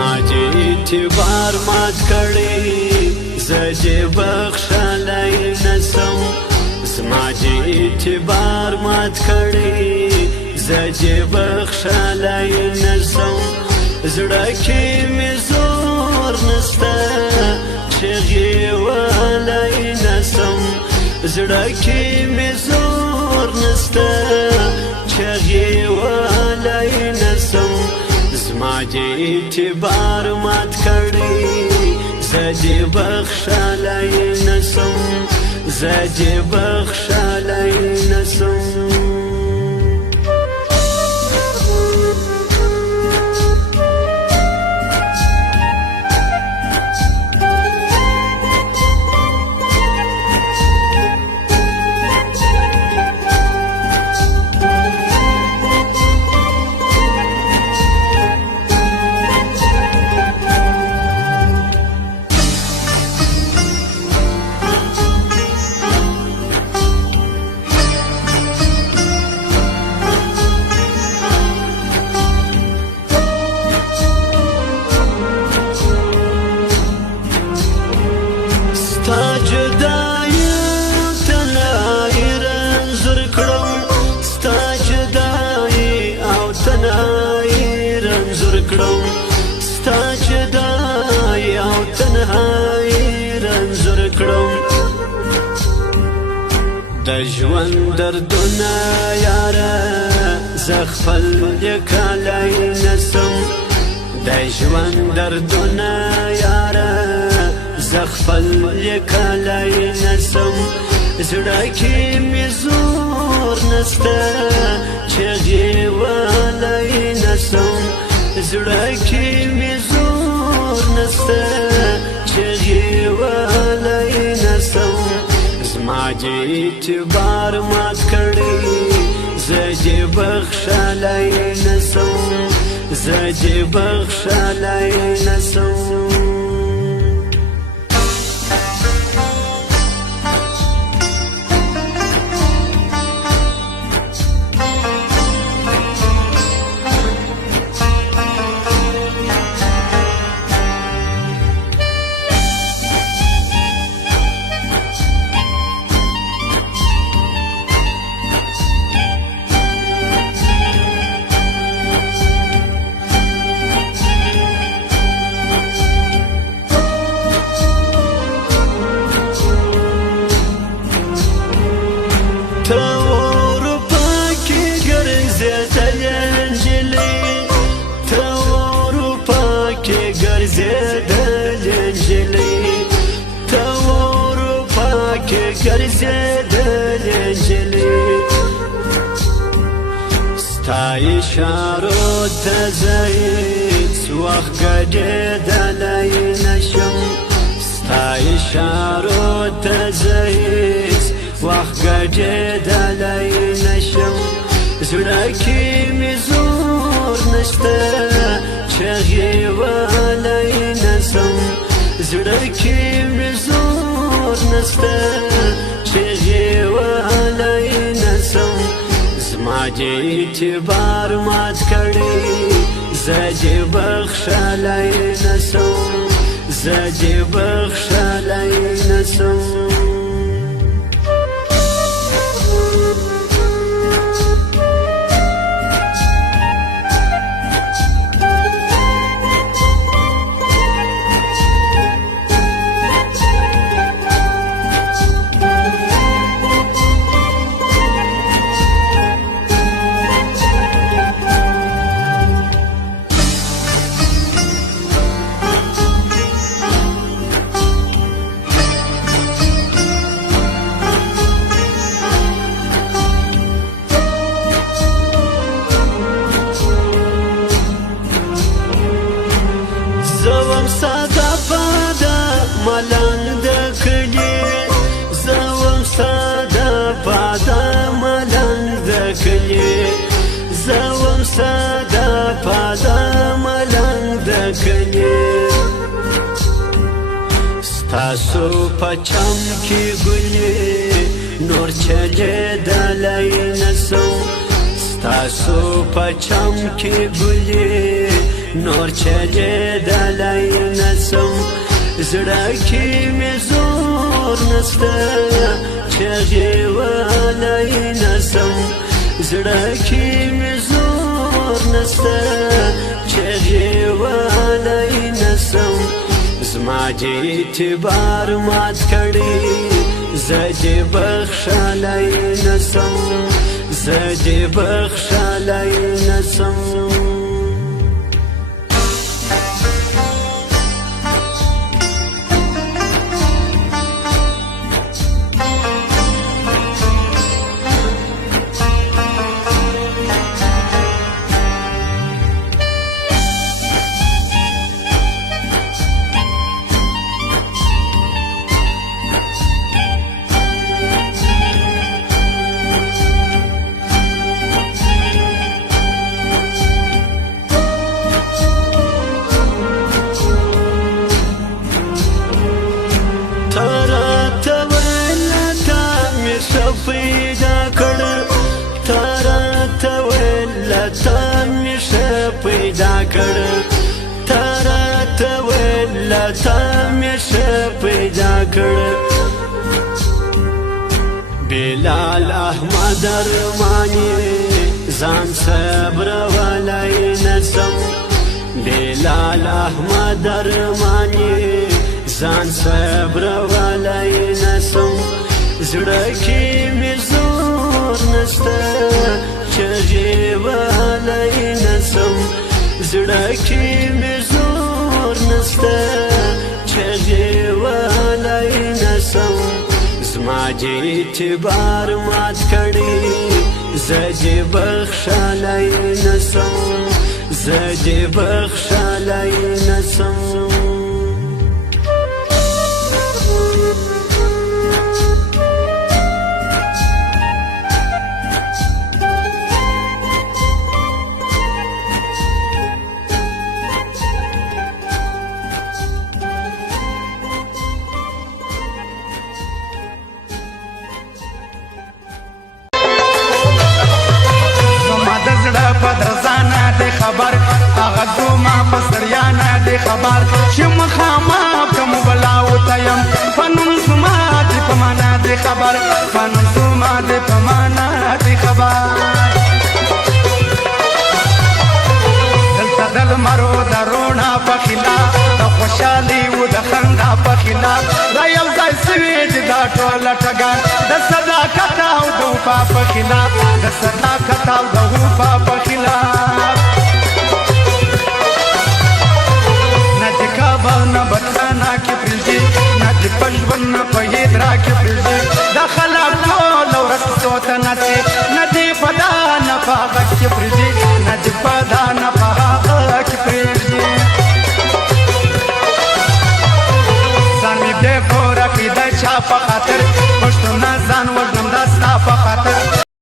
زما دې اعتبار مات کړی زه دې بخښلی نسم زما دې اعتبار مات کړی زه دې بخښلی نسم زړه کې مې زور نسته چغې وهلی نسم زړه کې مې زور نسته چغې وهلی نسم زما دې اعتبار مات کړی زه دې بخښلی نسم زه دې بخښلی نسم ستا جدای او تنهایی رنځور کړم د ژوند دردونه یاره زه خپل لیکلی نسم د ژوند دردونه یاره زه خپل لیکلی نسم زړه کې مې زور نسته چغې وهلی نسم زړه کې مې زور نسته چغې وهلی نسم زما دې اعتبار مات کړی زه دې بخښلی نسم زه دې بخښلی نسم ګرځېدلې نجلۍ ستا اشارو ته زه هېڅ وخت ګډېدلی نشم ستا اشارو ته زه هېڅ وخت ګډېدلی نشم زړه کې مې زور نشته چغې وهلی نسم زړه کې مې زور نسته چغې وهلی نسم زما دې اعتبار مات کړی زه دې بخښلی نسم زه دې بخښلی نسم ملنګ د کلي زه وم ستا د پاده ملنګ د کلي زه وم ستا د پاده ملنګ د کلي ستاسو په چم کې ګلې نور چلېدلی نسم ستاسو په چم کې ګلې نور چجدلی نسم زړه کې مې زور نسته چغې ولی نسم زړه کې مې زور نسته چغې ولی نسم زما دې اعتبار مات کړی زه دې بخښلی نسم زه دې بخښلی نسم پیدا کړ تراته ولته مشه پیدا کړ تراته ولته مشه پیدا کړ بلال احمد ارمانی ځان صبر ولای نسم بلال احمد ارمانی ځان صبر ولای نسم زړه کې مې زور نسته چغې ولی نسم زړه کې مې زور نسته چغې ولی نسم زما دې اعتبار مات کړی زه دې بخښلی نسم زه دې بخښلی نسم خبر هغه دوما پسریانا دی خبر چې مخامخ کوم بلاو تیم فنون زما دی پمانا دی خبر فنون زما دی پمانا دی خبر دلته دل مرو درونا پخلا د خوشالي و د خندا پخلا را یو ځای سوي دا ټول ټګان د صداقت او د وفا پخلا د صداقت او د وفا پخلا نه بتانا کې پرځي نه د پښون په یدرا کې پرځي دا خلک ټول ورځ سوته نسي نه دی پدا نه پاغه کې پرځي نه دی پدا نه پاغه کې پرځي ځان می دې پورا کې د چا په خاطر